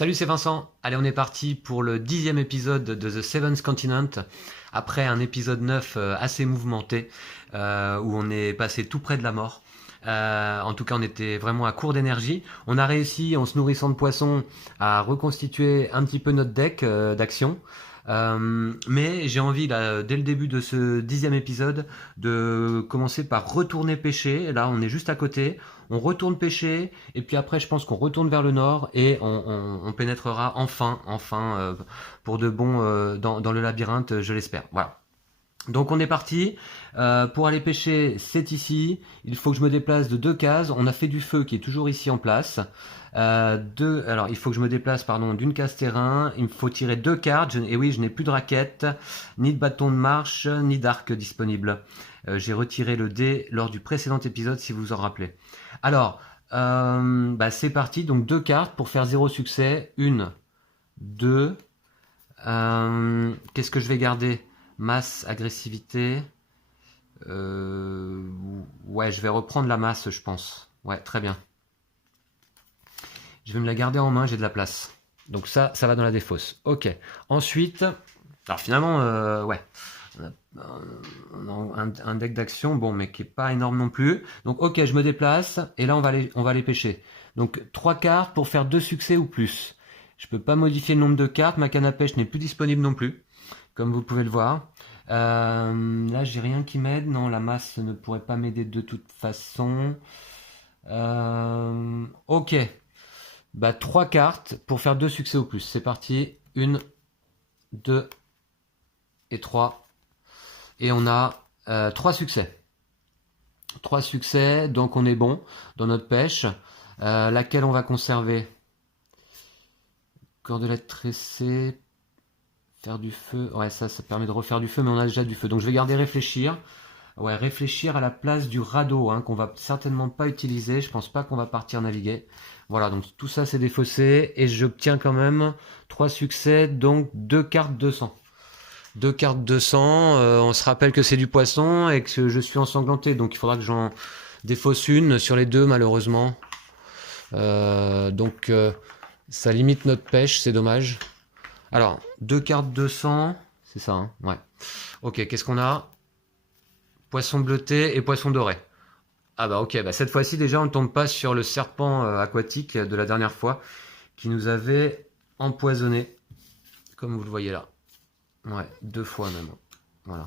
Salut, c'est Vincent. Allez, on est parti pour le 10e épisode de The Seventh Continent. Après un épisode 9 assez mouvementé, où on est passé tout près de la mort. En tout cas, on était vraiment à court d'énergie. On a réussi, en se nourrissant de poissons, à reconstituer un petit peu notre deck d'action. Mais j'ai envie, là, dès le début de ce 10e épisode, de commencer par retourner pêcher. Là, on est juste à côté. On retourne pêcher, et puis après, je pense qu'on retourne vers le nord, et on pénétrera enfin, pour de bon dans le labyrinthe, je l'espère. Voilà. Donc on est parti. Pour aller pêcher, c'est ici. Il faut que je me déplace de 2 cases. On a fait du feu qui est toujours ici en place. Alors il faut que je me déplace d'une case terrain. Il me faut tirer 2 cartes. Et oui, je n'ai plus de raquette, ni de bâton de marche, ni d'arc disponible. J'ai retiré le dé lors du précédent épisode, si vous vous en rappelez. Alors, c'est parti. Donc 2 cartes pour faire 0 succès. 1, 2. Qu'est-ce que je vais garder? Masse, agressivité. Ouais, je vais reprendre la masse, je pense. Ouais, très bien. Je vais me la garder en main, j'ai de la place. Donc ça va dans la défausse. Ok. Ensuite, alors finalement, ouais. On a un deck d'action, bon, mais qui est pas énorme non plus. Donc ok, je me déplace, et là on va aller pêcher. Donc 3 cartes pour faire 2 succès ou plus. Je peux pas modifier le nombre de cartes, ma canne à pêche n'est plus disponible non plus, comme vous pouvez le voir. Là, j'ai rien qui m'aide. Non, la masse ne pourrait pas m'aider de toute façon. Ok. 3 cartes pour faire 2 succès au plus. C'est parti. 1, 2 et 3. Et on a 3 succès. 3 succès, donc on est bon dans notre pêche. Laquelle on va conserver? Cordelette tressée. Faire du feu, ouais, ça permet de refaire du feu, mais on a déjà du feu. Donc je vais garder réfléchir. Ouais, réfléchir à la place du radeau, qu'on va certainement pas utiliser. Je pense pas qu'on va partir naviguer. Voilà, donc tout ça c'est défaussé, et j'obtiens quand même 3 succès, donc 2 cartes 200. 2 cartes 200, on se rappelle que c'est du poisson et que je suis ensanglanté, donc il faudra que j'en défausse une sur les deux, malheureusement. Donc ça limite notre pêche, c'est dommage. Alors, 2 cartes 200, c'est ça, hein? Ouais. Ok, qu'est-ce qu'on a? Poisson bleuté et poisson doré. Ah bah ok, cette fois-ci déjà on ne tombe pas sur le serpent aquatique de la dernière fois, qui nous avait empoisonné, comme vous le voyez là. Ouais, 2 fois même. Voilà.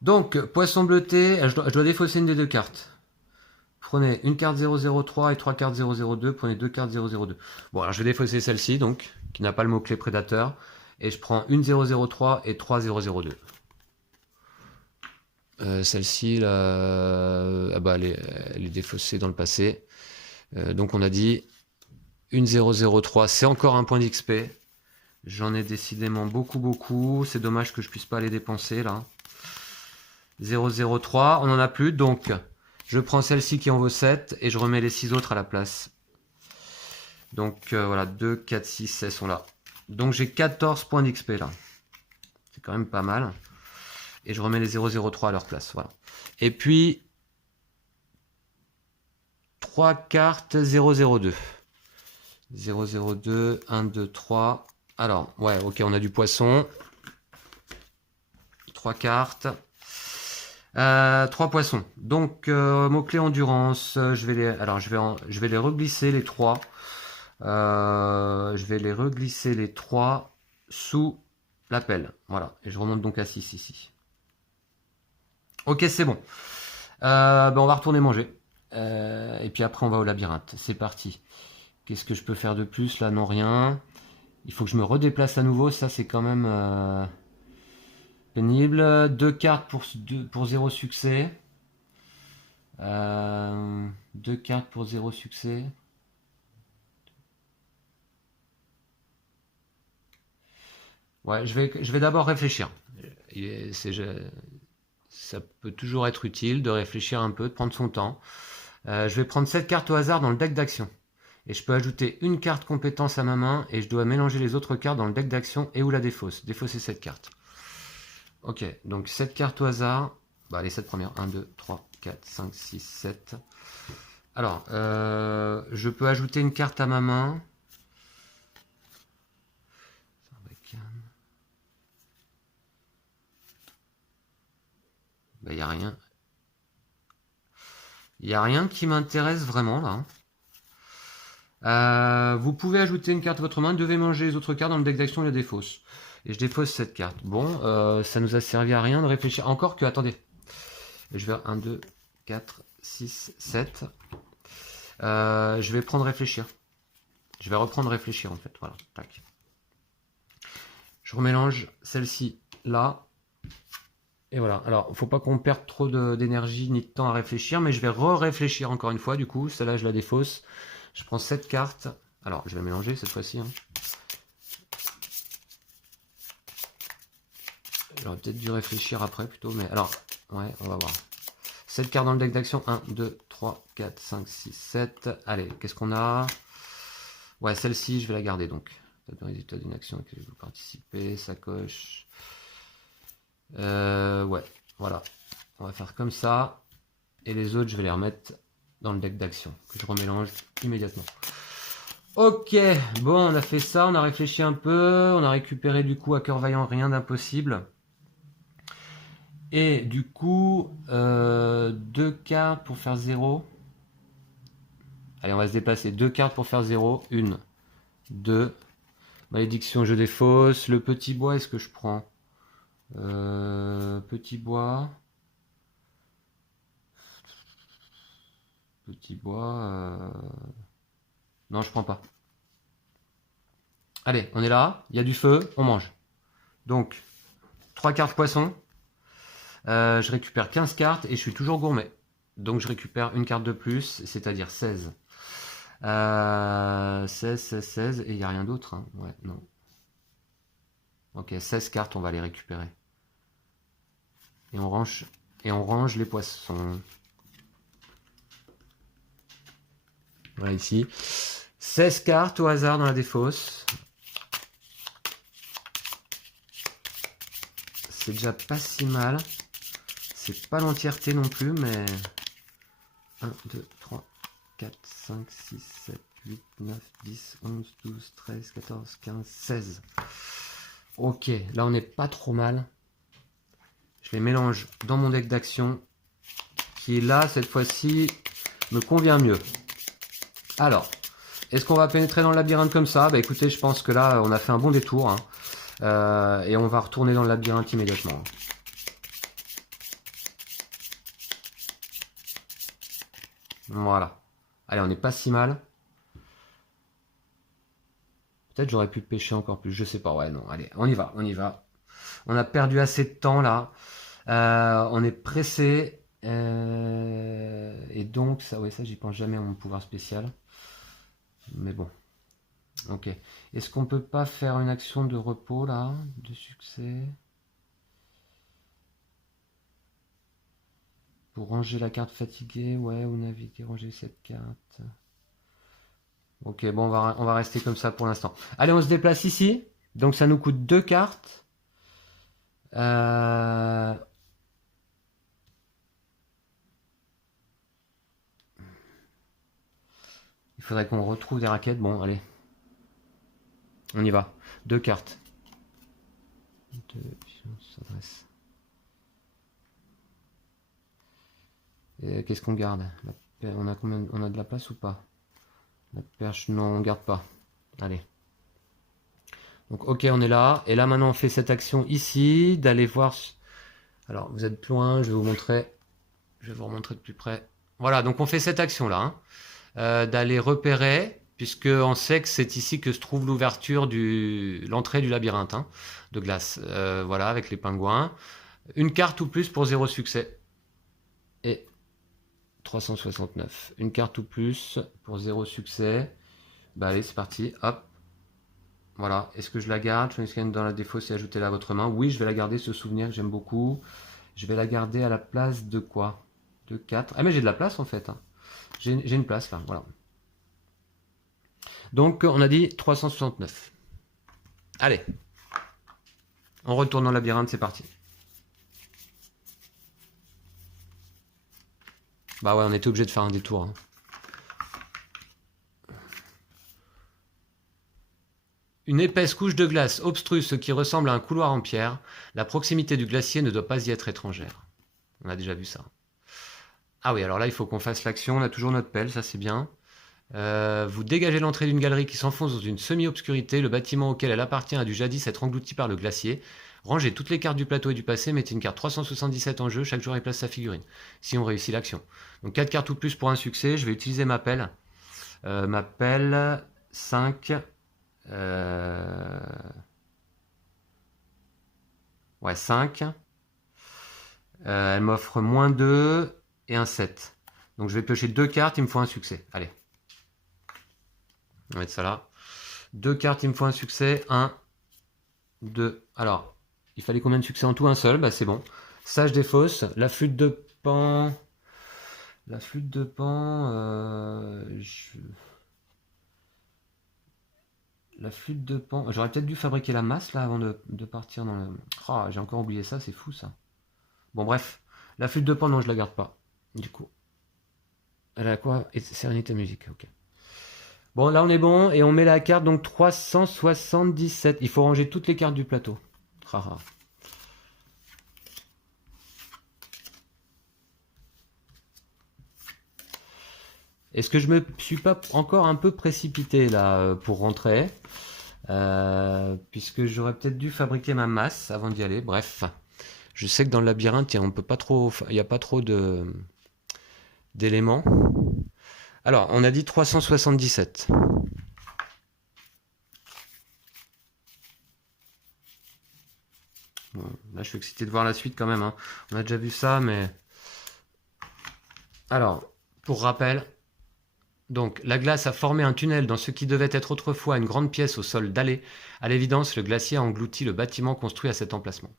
Donc, poisson bleuté, je dois défausser une des 2 cartes. Prenez une carte 003 et 3 cartes 002, prenez 2 cartes 002. Bon, alors je vais défausser celle-ci, donc, qui n'a pas le mot-clé prédateur, et je prends une 003 et 3 002. Celle-ci, là, elle est défaussée dans le passé. Donc on a dit une 003, c'est encore un point d'XP. J'en ai décidément beaucoup. C'est dommage que je puisse pas les dépenser, là. 003, on n'en a plus, donc je prends celle-ci qui en vaut 7 et je remets les 6 autres à la place. Donc voilà, 2, 4, 6, elles sont là. Donc j'ai 14 points d'XP là. C'est quand même pas mal. Et je remets les 003 à leur place. Voilà. Et puis 3 cartes 002. 002, 1, 2, 3. Alors, ouais, ok, on a du poisson. 3 cartes. 3 poissons. Donc mot-clé endurance, je vais les reglisser les 3. Je vais les reglisser les 3 sous la pelle. Voilà. Et je remonte donc à 6 ici. Ok, c'est bon. On va retourner manger. Et puis après, on va au labyrinthe. C'est parti. Qu'est-ce que je peux faire de plus là? Non, rien. Il faut que je me redéplace à nouveau. Ça, c'est quand même pénible. 2 cartes pour 0 succès. 2 cartes pour 0 succès. Ouais, je vais d'abord réfléchir. Ça peut toujours être utile de réfléchir un peu, de prendre son temps. Je vais prendre 7 cartes au hasard dans le deck d'action. Et je peux ajouter une carte compétence à ma main, et je dois mélanger les autres cartes dans le deck d'action et ou la défausse. Défausser cette carte. Ok, donc 7 cartes au hasard. Les 7 premières. 1, 2, 3, 4, 5, 6, 7. Alors, je peux ajouter une carte à ma main. Il n'y a rien. Il n'y a rien qui m'intéresse vraiment là. Vous pouvez ajouter une carte à votre main, devez manger les autres cartes dans le deck d'action et la défausse. Et je défausse cette carte. Bon, ça nous a servi à rien de réfléchir. Encore que, attendez. Je vais 1, 2, 4, 6, 7. Je vais prendre réfléchir. Je vais reprendre réfléchir en fait. Voilà. Tac. Je remélange celle-ci là. Et voilà. Alors, il ne faut pas qu'on perde trop d'énergie ni de temps à réfléchir, mais je vais réfléchir encore une fois. Du coup, celle-là, je la défausse. Je prends cette carte. Alors, je vais mélanger cette fois-ci. Hein. J'aurais peut-être dû réfléchir après plutôt, mais alors, ouais, on va voir. Cette carte dans le deck d'action. 1, 2, 3, 4, 5, 6, 7. Allez, qu'est-ce qu'on a? Ouais, celle-ci, je vais la garder donc. Le résultat d'une action à laquelle vous participez, ça coche. Ouais, voilà. On va faire comme ça. Et les autres, je vais les remettre dans le deck d'action, que je remélange immédiatement. Ok, bon, on a fait ça, on a réfléchi un peu, on a récupéré du coup à cœur vaillant rien d'impossible. Et du coup, 2 cartes pour faire 0. Allez, on va se déplacer. 2 cartes pour faire 0. 1, 2. Malédiction, je défausse. Le petit bois, est-ce que je prends petit bois. Petit bois. Non, je prends pas. Allez, on est là. Il y a du feu. On mange. Donc, 3 cartes poisson. Je récupère 15 cartes et je suis toujours gourmet. Donc, je récupère une carte de plus, c'est-à-dire 16. 16, 16, 16. Et il n'y a rien d'autre. Hein. Ouais, non. Ok, 16 cartes, on va les récupérer. Et on range les poissons. Voilà ici. 16 cartes au hasard dans la défausse. C'est déjà pas si mal. C'est pas l'entièreté non plus, mais... 1, 2, 3, 4, 5, 6, 7, 8, 9, 10, 11, 12, 13, 14, 15, 16. Ok, là on n'est pas trop mal. Je les mélange dans mon deck d'action, qui est là, cette fois-ci, me convient mieux. Alors, est-ce qu'on va pénétrer dans le labyrinthe comme ça? Bah écoutez, je pense que là, on a fait un bon détour. Hein. Et on va retourner dans le labyrinthe immédiatement. Voilà. Allez, on n'est pas si mal. Peut-être j'aurais pu pêcher encore plus, je sais pas. Ouais, non, allez, on y va, on y va. On a perdu assez de temps là. On est pressé. Et donc, ça, ouais, ça j'y pense jamais à mon pouvoir spécial. Mais bon. Ok. Est-ce qu'on peut pas faire une action de repos là? De succès? Pour ranger la carte fatiguée, ouais, ou naviguer, ranger cette carte. Ok, bon, on va rester comme ça pour l'instant. Allez, on se déplace ici. Donc ça nous coûte 2 cartes. Il faudrait qu'on retrouve des raquettes. Bon, allez. On y va. 2 cartes. S'adresse. Qu'est-ce qu'on garde? On a combien? On a de la place ou pas? La perche, non, on garde pas. Allez. Donc, ok, on est là. Et là, maintenant, on fait cette action ici, d'aller voir... Alors, vous êtes loin, je vais vous montrer. Je vais vous remontrer de plus près. Voilà, donc on fait cette action-là. Hein. D'aller repérer, puisque on sait que c'est ici que se trouve l'ouverture l'entrée du labyrinthe hein, de glace. Voilà, avec les pingouins. Une carte ou plus pour 0 succès. Et 369. Une carte ou plus pour 0 succès. Bah allez, c'est parti. Hop. Voilà. Est-ce que je la garde? Je vais dans la défausse et ajouter-la à votre main. Oui, je vais la garder, ce souvenir que j'aime beaucoup. Je vais la garder à la place de quoi? De 4. Ah mais j'ai de la place en fait. Hein. J'ai une place là. Voilà. Donc on a dit 369. Allez. On retourne dans le labyrinthe, c'est parti. Bah ouais, on était obligé de faire un détour. Hein. Une épaisse couche de glace obstrue ce qui ressemble à un couloir en pierre. La proximité du glacier ne doit pas y être étrangère. On a déjà vu ça. Ah oui, alors là, il faut qu'on fasse l'action. On a toujours notre pelle, ça c'est bien. Vous dégagez l'entrée d'une galerie qui s'enfonce dans une semi-obscurité. Le bâtiment auquel elle appartient a dû jadis être englouti par le glacier. Rangez toutes les cartes du plateau et du passé. Mettez une carte 377 en jeu. Chaque joueur y place sa figurine. Si on réussit l'action. Donc 4 cartes ou plus pour un succès. Je vais utiliser ma pelle. Ma pelle 5. Ouais, 5. Elle m'offre moins 2 et un 7. Donc je vais piocher 2 cartes, il me faut un succès. Allez. On va mettre ça là. 2 cartes, il me faut un succès. 1, 2. Alors, il fallait combien de succès en tout? Un seul, bah c'est bon. Ça, je défausse. La flûte de pan. La flûte de pan. La flûte de pan. J'aurais peut-être dû fabriquer la masse là avant de partir dans le. Oh, j'ai encore oublié ça, c'est fou ça. Bon, bref. La flûte de pan, non, je la garde pas. Du coup. Elle a quoi? Sérénité musique, ok. Bon, là on est bon et on met la carte donc 377. Il faut ranger toutes les cartes du plateau. Haha. Est-ce que je me suis pas encore un peu précipité là pour rentrer puisque j'aurais peut-être dû fabriquer ma masse avant d'y aller. Bref, je sais que dans le labyrinthe, on peut pas trop, il n'y a pas trop d'éléments. Alors, on a dit 377. Bon, là, je suis excité de voir la suite quand même. Hein. On a déjà vu ça, mais... Alors, pour rappel, donc la glace a formé un tunnel dans ce qui devait être autrefois une grande pièce au sol dallé. À l'évidence, le glacier a englouti le bâtiment construit à cet emplacement.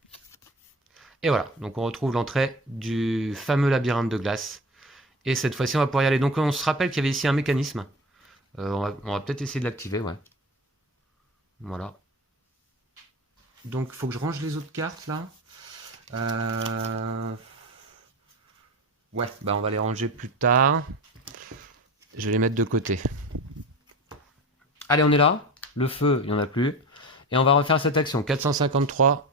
Et voilà, donc on retrouve l'entrée du fameux labyrinthe de glace. Et cette fois-ci, on va pouvoir y aller. Donc on se rappelle qu'il y avait ici un mécanisme. On va peut-être essayer de l'activer, ouais. Voilà. Donc il faut que je range les autres cartes là. Ouais, bah on va les ranger plus tard. Je vais les mettre de côté. Allez, on est là. Le feu, il n'y en a plus. Et on va refaire cette action. 453.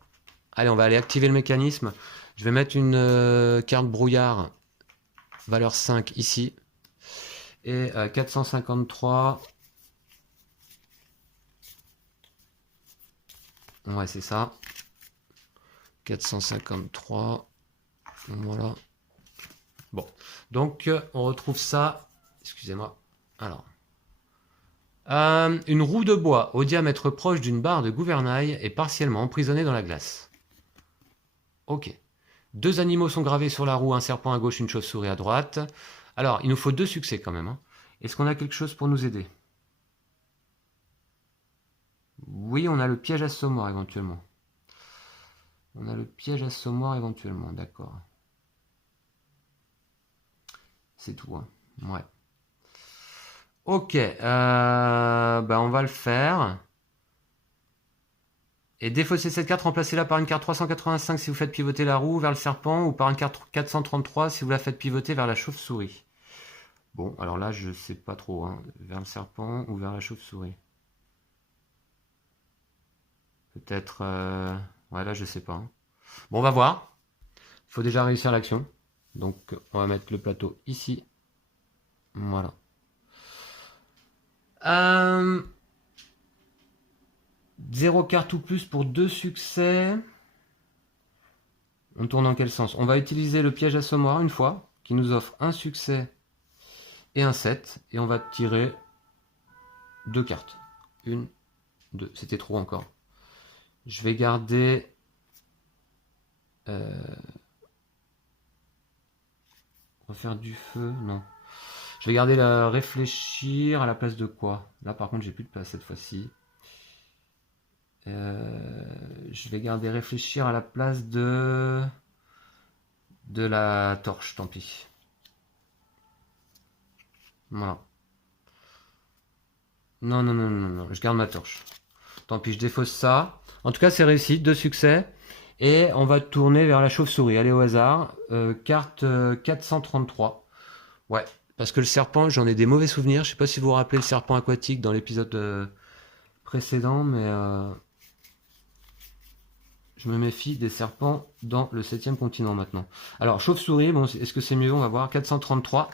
Allez, on va aller activer le mécanisme. Je vais mettre une carte brouillard. Valeur 5 ici. Et 453. Ouais, c'est ça. 453. Voilà. Bon. Donc, on retrouve ça. Excusez-moi. Alors. Une roue de bois au diamètre proche d'une barre de gouvernail est partiellement emprisonnée dans la glace. Ok. 2 animaux sont gravés sur la roue, un serpent à gauche, une chauve-souris à droite. Alors, il nous faut 2 succès quand même. Hein. Est-ce qu'on a quelque chose pour nous aider? Oui, on a le piège assommoir éventuellement. On a le piège assommoir éventuellement, d'accord. C'est tout, hein. Ouais. Ok, bah on va le faire. Et défausser cette carte, remplacez-la par une carte 385 si vous faites pivoter la roue vers le serpent, ou par une carte 433 si vous la faites pivoter vers la chauve-souris. Bon, alors là, je sais pas trop, hein. Vers le serpent ou vers la chauve-souris. Peut-être... Ouais, là, je sais pas. Hein. Bon, on va voir. Il faut déjà réussir l'action. Donc, on va mettre le plateau ici. Voilà. 0 carte ou plus pour 2 succès. On tourne dans quel sens? On va utiliser le piège assommoir une fois, qui nous offre un succès et un 7. Et on va tirer 2 cartes. 1, 2. C'était trop encore. Je vais garder... Refaire du feu? Non. Je vais garder la réfléchir à la place de quoi? Là par contre j'ai plus de place cette fois-ci. Je vais garder réfléchir à la place de la torche, tant pis. Voilà. Non, non, non, non, non, je garde ma torche. Tant pis, je défausse ça. En tout cas, c'est réussi, 2 succès. Et on va tourner vers la chauve-souris. Allez au hasard. Carte 433. Ouais, parce que le serpent, j'en ai des mauvais souvenirs. Je sais pas si vous vous rappelez le serpent aquatique dans l'épisode précédent, mais je me méfie des serpents dans le 7e continent maintenant. Alors, chauve-souris, bon, est-ce que c'est mieux? On va voir. 433.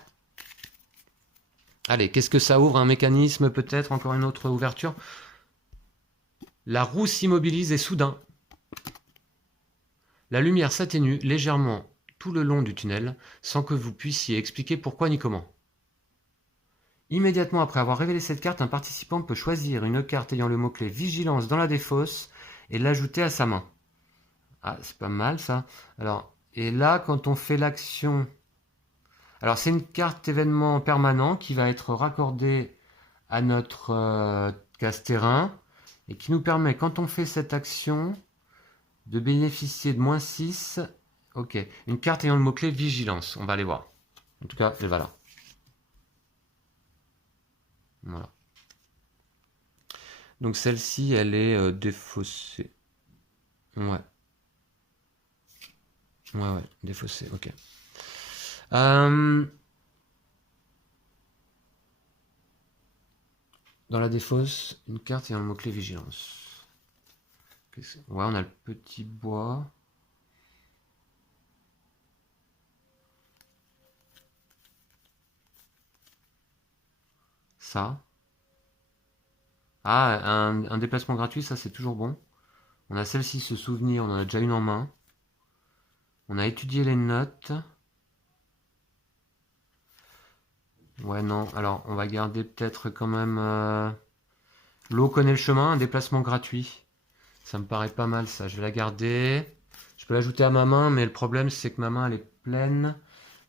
Allez, qu'est-ce que ça ouvre? Un mécanisme peut-être? Encore une autre ouverture? La roue s'immobilise et soudain, la lumière s'atténue légèrement tout le long du tunnel sans que vous puissiez expliquer pourquoi ni comment. Immédiatement après avoir révélé cette carte, un participant peut choisir une carte ayant le mot-clé Vigilance dans la défausse et l'ajouter à sa main. Ah, c'est pas mal ça. Alors, et là, quand on fait l'action... Alors, c'est une carte événement permanent qui va être raccordée à notre casse-terrain et qui nous permet, quand on fait cette action, de bénéficier de -6. Ok, une carte ayant le mot-clé Vigilance. On va aller voir. En tout cas, elle va là. Voilà. Donc celle-ci, elle est défaussée. Ouais. Ouais, défaussée, ok. Dans la défausse, une carte ayant le mot-clé Vigilance. Ouais, on a le petit bois. Ça. Ah, un déplacement gratuit, ça c'est toujours bon. On a celle-ci, se souvenir, on en a déjà une en main. On a étudié les notes. Ouais, non, alors on va garder peut-être quand même... L'eau connaît le chemin, un déplacement gratuit. Ça me paraît pas mal ça, je vais la garder. Je peux l'ajouter à ma main, mais le problème c'est que ma main elle est pleine.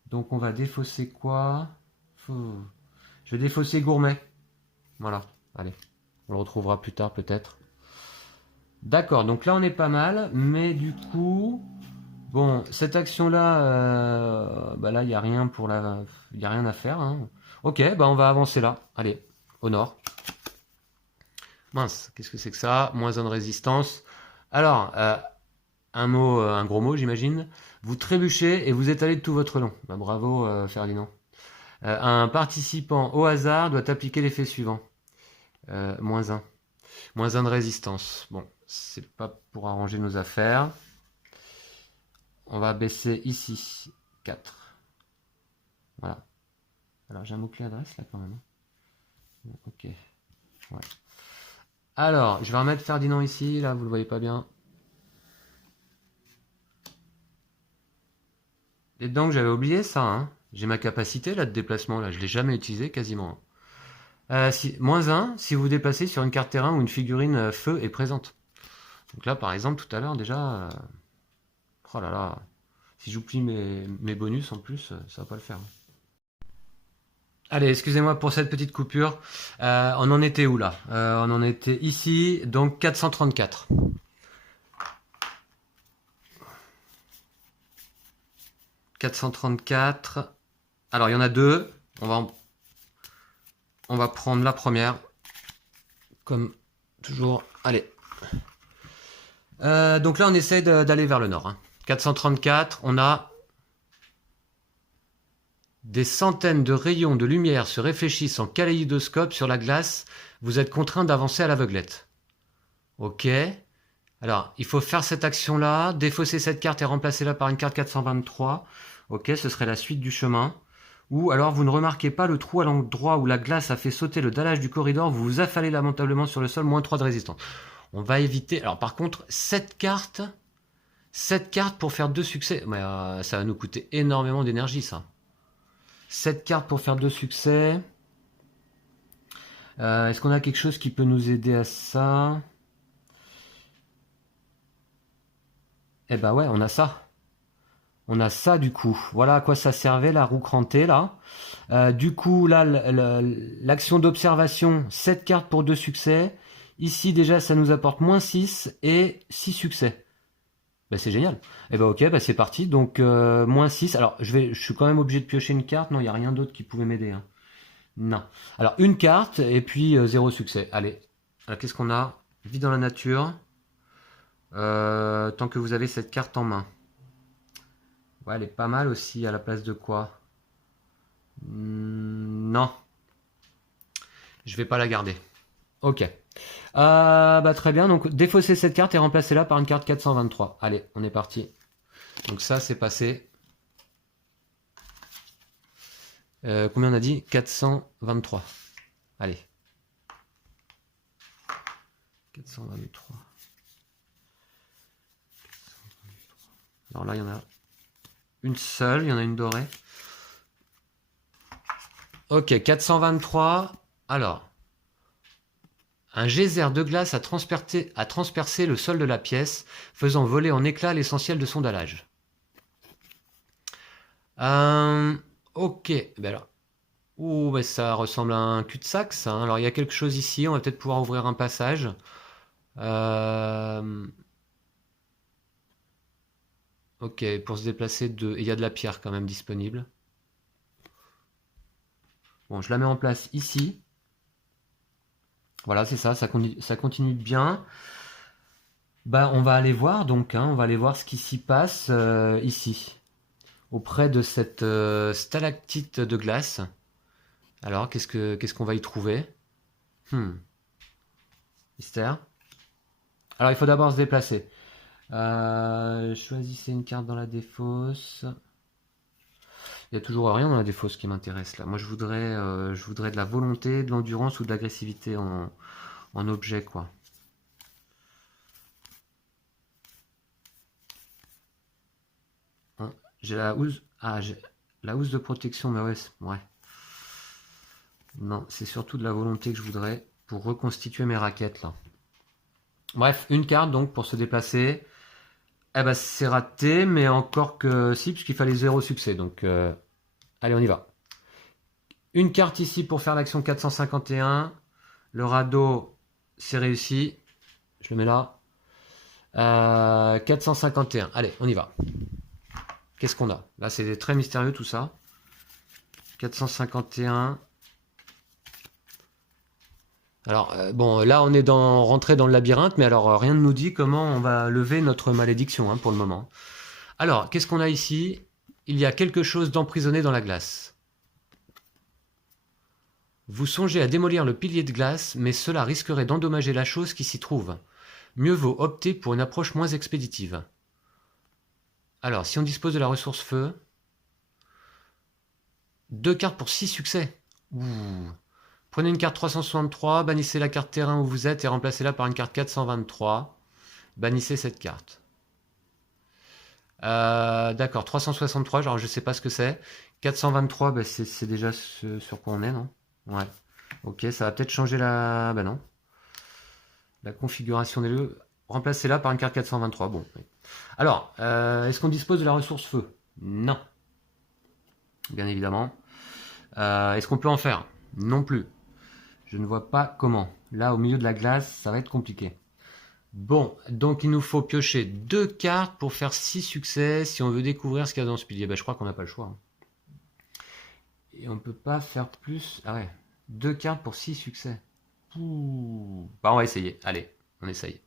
Donc on va défausser quoi? Je vais défausser gourmet. Voilà, allez. On le retrouvera plus tard peut-être. D'accord, donc là on est pas mal, mais du coup... Bon, cette action-là, bah là il n'y a rien pour la... Il n'y a rien à faire. Hein. Ok, bah on va avancer là. Allez, au nord. Mince, qu'est-ce que c'est que ça? Moins 1 de résistance. Alors, un gros mot j'imagine. Vous trébuchez et vous étalez de tout votre long. Bah, bravo Ferdinand. Un participant au hasard doit appliquer l'effet suivant. Moins 1. Moins 1 de résistance. Bon, c'est pas pour arranger nos affaires. On va baisser ici 4. Voilà. Alors j'ai un mot-clé adresse là quand même. Ok. Ouais. Alors, je vais remettre Ferdinand ici, là vous le voyez pas bien. Et donc j'avais oublié ça, hein. J'ai ma capacité là de déplacement, là, je l'ai jamais utilisé quasiment. Moins 1, si vous déplacez sur une carte terrain où une figurine feu est présente. Donc là par exemple tout à l'heure déjà... Oh là là, si j'oublie mes bonus en plus, ça va pas le faire. Allez, excusez-moi pour cette petite coupure. On en était où là? On en était ici, donc 434. Alors, il y en a deux. On va prendre la première. Comme toujours. Allez. Donc là, on essaie d'aller vers le nord. Hein. 434, on a... Des centaines de rayons de lumière se réfléchissent en kaléidoscope sur la glace. Vous êtes contraint d'avancer à l'aveuglette. Ok. Alors, il faut faire cette action-là, défausser cette carte et remplacer-la par une carte 423. Ok, ce serait la suite du chemin. Ou alors, vous ne remarquez pas le trou à l'endroit où la glace a fait sauter le dallage du corridor, vous vous affalez lamentablement sur le sol, moins 3 de résistance. On va éviter... Alors, par contre, cette carte pour faire 2 succès, mais, ça va nous coûter énormément d'énergie, ça. 7 cartes pour faire 2 succès. Est-ce qu'on a quelque chose qui peut nous aider à ça? Eh ben ouais, on a ça. On a ça du coup. Voilà à quoi ça servait la roue crantée là. Du coup là, l'action d'observation, 7 cartes pour 2 succès. Ici déjà ça nous apporte -6 et 6 succès. Bah, c'est génial. Et ben ok, bah, c'est parti. Donc -6. Alors je suis quand même obligé de piocher une carte. Non, il n'y a rien d'autre qui pouvait m'aider. Hein. Non. Alors une carte et puis 0 succès. Allez. Alors qu'est-ce qu'on a? Vie dans la nature. Tant que vous avez cette carte en main. Ouais, elle est pas mal aussi, à la place de quoi? Non. Je vais pas la garder. Ok. Bah, très bien, donc défausser cette carte et remplacer la par une carte 423. Allez, on est parti. Donc ça, c'est passé. Combien on a dit? 423. Allez. 423. Alors là, il y en a une seule, il y en a une dorée. Ok, 423. Alors, un geyser de glace a transpercé le sol de la pièce, faisant voler en éclats l'essentiel de son dallage. Ok, ben alors. Ouh, ben ça ressemble à un cul-de-sac, ça, hein. Alors, il y a quelque chose ici, on va peut-être pouvoir ouvrir un passage. Ok, pour se déplacer de... Il y a de la pierre quand même disponible. Bon, je la mets en place ici. Voilà, c'est ça, ça continue bien. Bah, on va aller voir donc, hein, on va aller voir ce qui s'y passe ici, auprès de cette stalactite de glace. Alors, qu'est-ce qu'on va y trouver? Mystère. Alors, il faut d'abord se déplacer. Choisissez une carte dans la défausse. Il n'y a toujours rien dans la défausse qui m'intéresse là. Moi, je voudrais de la volonté, de l'endurance ou de l'agressivité en objet, quoi. Hein, j'ai la housse. Ah, j'ai la housse de protection, mais ouais, ouais. Non, c'est surtout de la volonté que je voudrais pour reconstituer mes raquettes là. Bref, une carte donc pour se déplacer. Eh ben c'est raté, mais encore que si, puisqu'il fallait 0 succès. Donc allez, on y va. Une carte ici pour faire l'action 451. Le radeau, c'est réussi. Je le mets là. 451. Allez, on y va. Qu'est-ce qu'on a? Là, c'est très mystérieux tout ça. 451. Alors, bon, là, on est rentré dans le labyrinthe, mais alors, rien ne nous dit comment on va lever notre malédiction, hein, pour le moment. Alors, qu'est-ce qu'on a ici? Il y a quelque chose d'emprisonné dans la glace. Vous songez à démolir le pilier de glace, mais cela risquerait d'endommager la chose qui s'y trouve. Mieux vaut opter pour une approche moins expéditive. Alors, si on dispose de la ressource feu, 2 cartes pour 6 succès. Ouh. Prenez une carte 363, bannissez la carte terrain où vous êtes et remplacez-la par une carte 423. Bannissez cette carte. D'accord, 363, genre je sais pas ce que c'est. 423, bah, c'est déjà ce sur quoi on est, non? Ouais. Ok, ça va peut-être changer la... Bah non. La configuration des lieux. Remplacez-la par une carte 423. Bon. Alors, est-ce qu'on dispose de la ressource feu? Non. Bien évidemment. Est-ce qu'on peut en faire? Non plus. Je ne vois pas comment. Là, au milieu de la glace, ça va être compliqué. Bon, donc il nous faut piocher 2 cartes pour faire 6 succès si on veut découvrir ce qu'il y a dans ce pilier. Ben, je crois qu'on n'a pas le choix, hein. Et on ne peut pas faire plus... Ah ouais, 2 cartes pour 6 succès. Ouh. Bah, on va essayer. Allez, on essaye.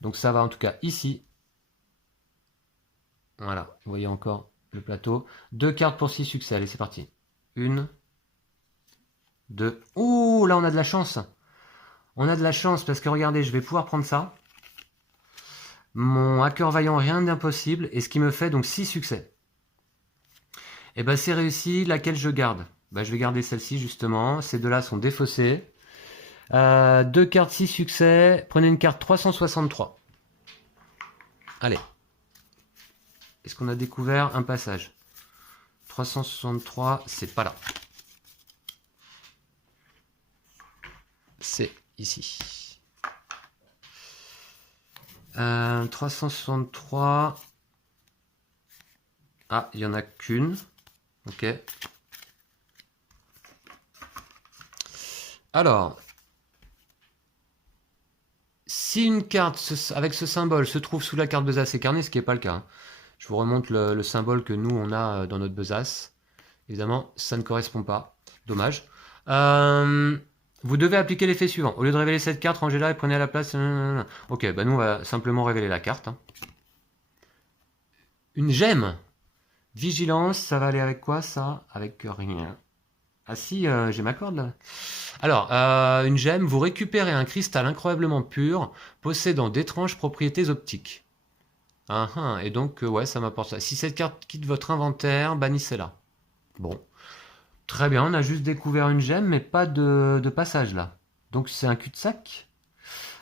Donc ça va en tout cas ici. Voilà, vous voyez encore le plateau. 2 cartes pour 6 succès. Allez, c'est parti. 1, 2. Ouh, là on a de la chance. On a de la chance parce que regardez, je vais pouvoir prendre ça. Mon hacker vaillant, rien d'impossible. Et ce qui me fait donc 6 succès. Et ben c'est réussi, laquelle je garde? Ben, je vais garder celle-ci justement. Ces deux-là sont défaussés. 2 cartes 6 succès. Prenez une carte 363. Allez. Est-ce qu'on a découvert un passage? 363, c'est pas là. C'est ici. 363. Ah, il n'y en a qu'une. Ok. Alors, si une carte avec ce symbole se trouve sous la carte besace et carnet, ce qui n'est pas le cas, hein. Je vous remonte le symbole que nous, on a dans notre besace. Évidemment, ça ne correspond pas. Dommage. Vous devez appliquer l'effet suivant. Au lieu de révéler cette carte, rangez-la et prenez à la place... Ok, bah nous, on va simplement révéler la carte, hein. Une gemme. Vigilance, ça va aller avec quoi, ça? Avec rien. Ah si, j'ai ma corde là. Alors, une gemme, vous récupérez un cristal incroyablement pur, possédant d'étranges propriétés optiques. Ah, ah, et donc, ouais, ça m'apporte ça. Si cette carte quitte votre inventaire, bannissez-la. Bon, très bien, on a juste découvert une gemme, mais pas de passage là. Donc c'est un cul-de-sac.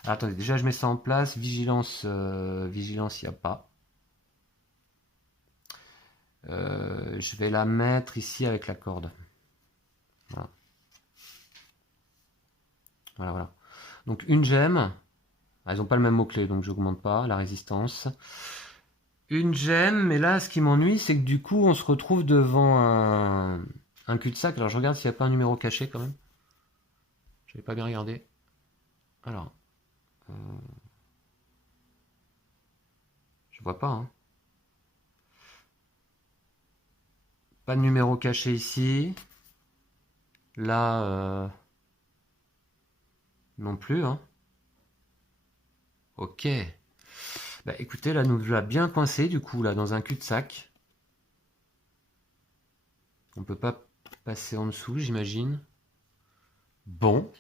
Alors, attendez, déjà je mets ça en place. Vigilance, vigilance, il n'y a pas. Je vais la mettre ici avec la corde. Voilà. Voilà, voilà. Donc une gemme. Ah, ils n'ont pas le même mot-clé, donc j'augmente pas la résistance. Une gemme, mais là, ce qui m'ennuie, c'est que du coup, on se retrouve devant un cul-de-sac. Alors, je regarde s'il n'y a pas un numéro caché quand même. Je n'avais pas bien regardé. Alors, euh, je vois pas, hein. Pas de numéro caché ici. Là, non plus, hein. Ok. Bah écoutez, là, nous l'a bien coincé, du coup, là, dans un cul-de-sac. On peut pas passer en dessous, j'imagine. Bon.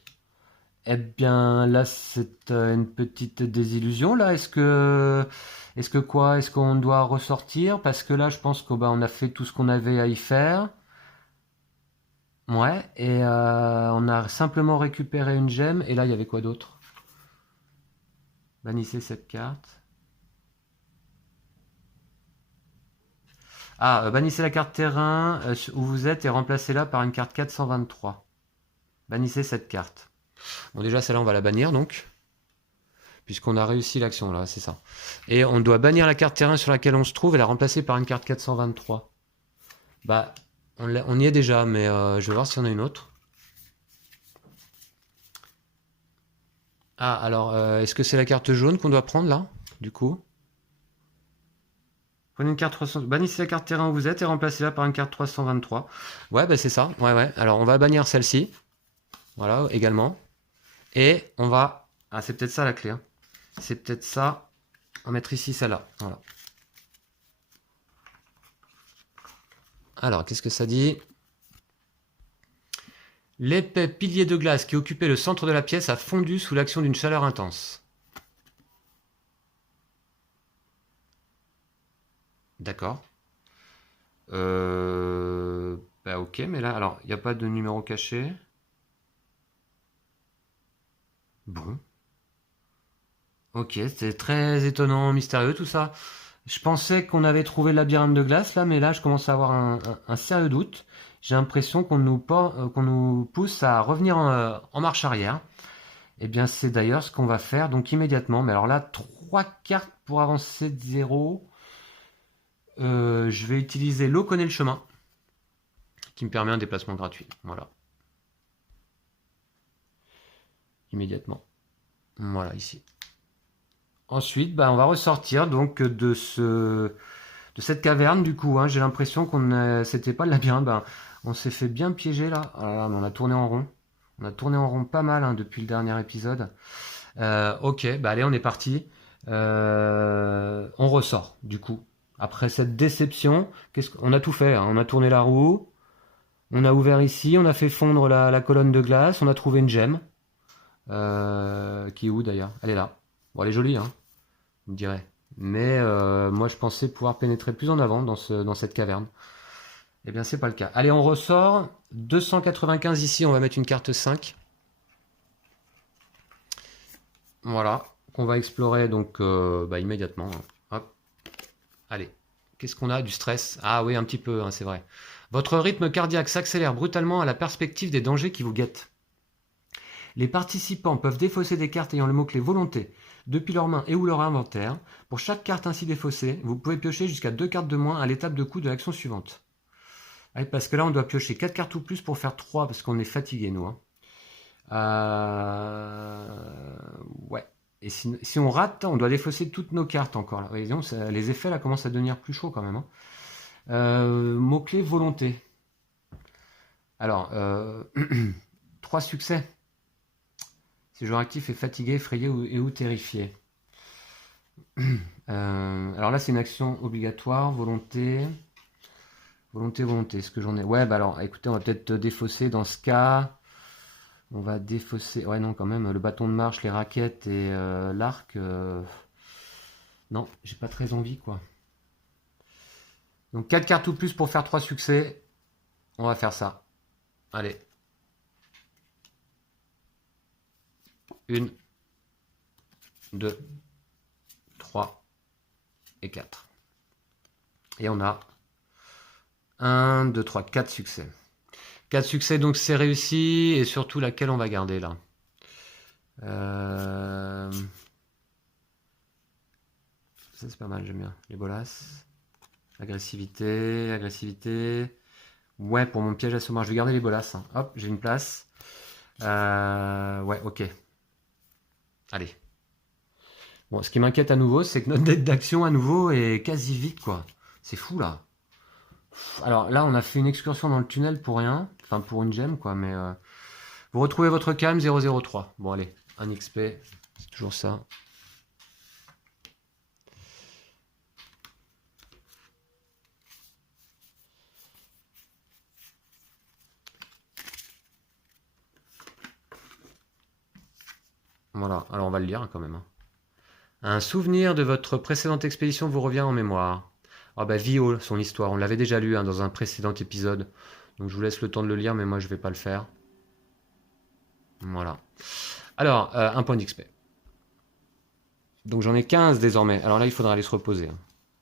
Eh bien, là, c'est une petite désillusion, là. Est-ce que quoi? Est-ce qu'on doit ressortir? Parce que là, je pense qu'on on a fait tout ce qu'on avait à y faire. Ouais, et on a simplement récupéré une gemme. Et là, il y avait quoi d'autre? Bannissez cette carte. Ah, bannissez la carte terrain où vous êtes et remplacez-la par une carte 423. Bannissez cette carte. Bon, déjà, celle-là, on va la bannir, donc. Puisqu'on a réussi l'action, là, c'est ça. Et on doit bannir la carte terrain sur laquelle on se trouve et la remplacer par une carte 423. Bah, on y est déjà, mais je vais voir s'il y en a une autre. Ah, alors, est-ce que c'est la carte jaune qu'on doit prendre, là, du coup? Prenez une carte 300... Bannissez la carte terrain où vous êtes et remplacez-la par une carte 323. Ouais, bah c'est ça. Ouais, ouais. Alors, on va bannir celle-ci. Voilà, également. Et on va... Ah, c'est peut-être ça la clé, hein. C'est peut-être ça. On va mettre ici celle-là. Voilà. Alors, qu'est-ce que ça dit? L'épais pilier de glace qui occupait le centre de la pièce a fondu sous l'action d'une chaleur intense. D'accord. Bah ok, mais là, alors, il n'y a pas de numéro caché. Bon. Ok, c'est très étonnant, mystérieux tout ça. Je pensais qu'on avait trouvé le labyrinthe de glace là, mais là, je commence à avoir un sérieux doute. J'ai l'impression qu'on nous pousse à revenir en marche arrière. Eh bien, c'est d'ailleurs ce qu'on va faire donc immédiatement. Mais alors là, trois cartes pour avancer de zéro. Je vais utiliser l'eau connaît le chemin, qui me permet un déplacement gratuit. Voilà. Immédiatement. Voilà, ici. Ensuite, bah, on va ressortir donc de cette caverne du coup. Hein. J'ai l'impression c'était pas le labyrinthe. Bah, on s'est fait bien piéger là. Ah là là, mais on a tourné en rond. On a tourné en rond pas mal hein, depuis le dernier épisode. Ok, bah allez, on est parti. On ressort du coup. Après cette déception, qu'est-ce qu'on a tout fait hein. On a tourné la roue. On a ouvert ici. On a fait fondre la colonne de glace. On a trouvé une gemme. Qui est où d'ailleurs? Elle est là. Bon, elle est jolie, hein, vous me direz. Mais moi, je pensais pouvoir pénétrer plus en avant dans cette caverne. Eh bien, c'est pas le cas. Allez, on ressort. 295 ici, on va mettre une carte 5. Voilà, qu'on va explorer donc bah, immédiatement. Hop. Allez, qu'est-ce qu'on a? Du stress. Ah oui, un petit peu, hein, c'est vrai. Votre rythme cardiaque s'accélère brutalement à la perspective des dangers qui vous guettent. Les participants peuvent défausser des cartes ayant le mot-clé volonté depuis leurs mains et ou leur inventaire. Pour chaque carte ainsi défaussée, vous pouvez piocher jusqu'à 2 cartes de moins à l'étape de coup de l'action suivante. Allez, parce que là, on doit piocher 4 cartes ou plus pour faire 3 parce qu'on est fatigué, nous. Hein. Ouais. Et si on rate, on doit défausser toutes nos cartes encore. Là. Voyez, les effets là commencent à devenir plus chauds quand même. Hein. Mot-clé volonté. Alors, 3 succès. Si le joueur actif est fatigué, effrayé ou terrifié. Alors là, c'est une action obligatoire, volonté. Volonté, volonté. Est-ce que j'en ai? Ouais, bah alors, écoutez, on va peut-être défausser dans ce cas. On va défausser. Ouais, non, quand même, le bâton de marche, les raquettes et l'arc. Non, j'ai pas très envie, quoi. Donc 4 cartes ou plus pour faire 3 succès. On va faire ça. Allez. 1, 2, 3 et 4. Et on a 1, 2, 3, 4 succès. 4 succès, donc c'est réussi. Et surtout, laquelle on va garder là? Ça, c'est pas mal, j'aime bien. Les bolasses. Agressivité, agressivité. Ouais, pour mon piège à sommage, je vais garder les bolasses. Hein. Hop, j'ai une place. Ouais, ok. Allez. Bon, ce qui m'inquiète à nouveau, c'est que notre deck d'action à nouveau est quasi vide, quoi. C'est fou, là. Alors là, on a fait une excursion dans le tunnel pour rien. Enfin, pour une gemme, quoi. Mais vous retrouvez votre calme 003. Bon, allez, un XP. C'est toujours ça. Voilà, alors on va le lire quand même. Hein. Un souvenir de votre précédente expédition vous revient en mémoire. Ah bah Vio, son histoire, on l'avait déjà lu hein, dans un précédent épisode. Donc je vous laisse le temps de le lire, mais moi je vais pas le faire. Voilà. Alors, un point d'XP. Donc j'en ai 15 désormais. Alors là, il faudra aller se reposer. Hein.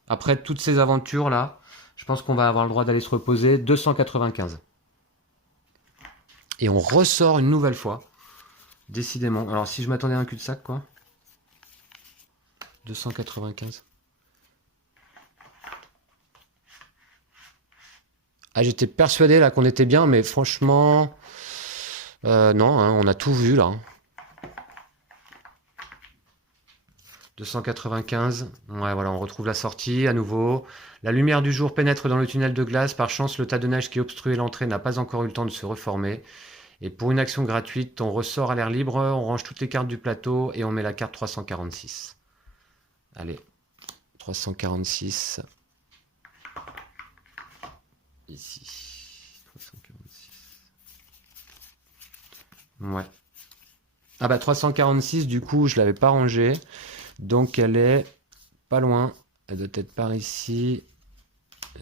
Après toutes ces aventures là, je pense qu'on va avoir le droit d'aller se reposer. 295. Et on ressort une nouvelle fois. Décidément. Alors si je m'attendais à un cul-de-sac, quoi. 295. Ah, j'étais persuadé là qu'on était bien, mais franchement... non, hein, on a tout vu là. Hein. 295. Ouais, voilà, on retrouve la sortie à nouveau. La lumière du jour pénètre dans le tunnel de glace. Par chance, le tas de neige qui obstruait l'entrée n'a pas encore eu le temps de se reformer. Et pour une action gratuite, on ressort à l'air libre, on range toutes les cartes du plateau et on met la carte 346. Allez, 346. Ici. 346. Ouais. Ah bah 346, du coup, je l'avais pas rangée. Donc elle est pas loin. Elle doit être par ici.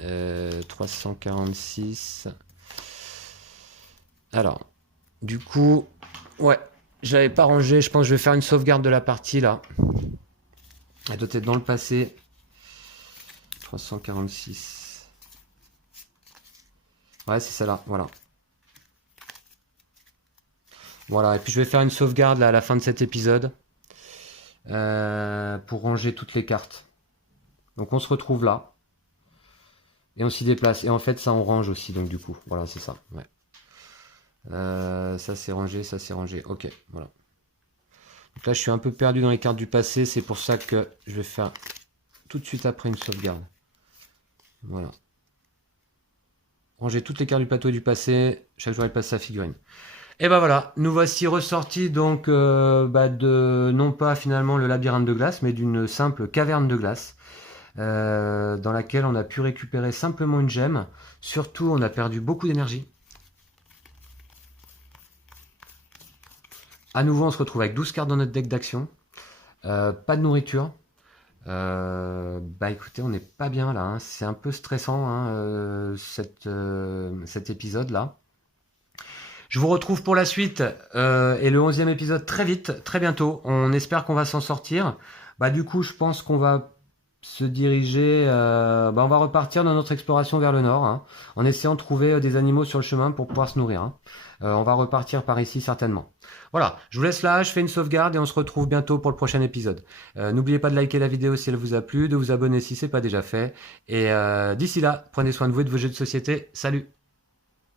346. Alors, du coup, ouais, je l'avais pas rangé. Je pense que je vais faire une sauvegarde de la partie là. Elle doit être dans le passé. 346. Ouais, c'est celle-là, voilà. Voilà, et puis je vais faire une sauvegarde là, à la fin de cet épisode. Pour ranger toutes les cartes. Donc on se retrouve là. Et on s'y déplace. Et en fait, ça on range aussi, donc du coup. Voilà, c'est ça. Ouais. Ça c'est rangé, ça c'est rangé. Ok, voilà. Donc là, je suis un peu perdu dans les cartes du passé. C'est pour ça que je vais faire tout de suite après une sauvegarde. Voilà. Ranger toutes les cartes du plateau du passé. Chaque joueur il passe sa figurine. Et ben voilà, nous voici ressortis donc de non pas finalement le labyrinthe de glace, mais d'une simple caverne de glace. Dans laquelle on a pu récupérer simplement une gemme. Surtout, on a perdu beaucoup d'énergie. À nouveau, on se retrouve avec 12 cartes dans notre deck d'action. Pas de nourriture. Bah écoutez, on n'est pas bien là. Hein. C'est un peu stressant hein, cet épisode-là. Je vous retrouve pour la suite et le 11e épisode très vite, très bientôt. On espère qu'on va s'en sortir. Bah du coup, je pense qu'on va se diriger, on va repartir dans notre exploration vers le nord, hein, en essayant de trouver des animaux sur le chemin pour pouvoir se nourrir. Hein. On va repartir par ici certainement. Voilà, je vous laisse là, je fais une sauvegarde et on se retrouve bientôt pour le prochain épisode. N'oubliez pas de liker la vidéo si elle vous a plu, de vous abonner si ce n'est pas déjà fait. Et d'ici là, prenez soin de vous et de vos jeux de société. Salut!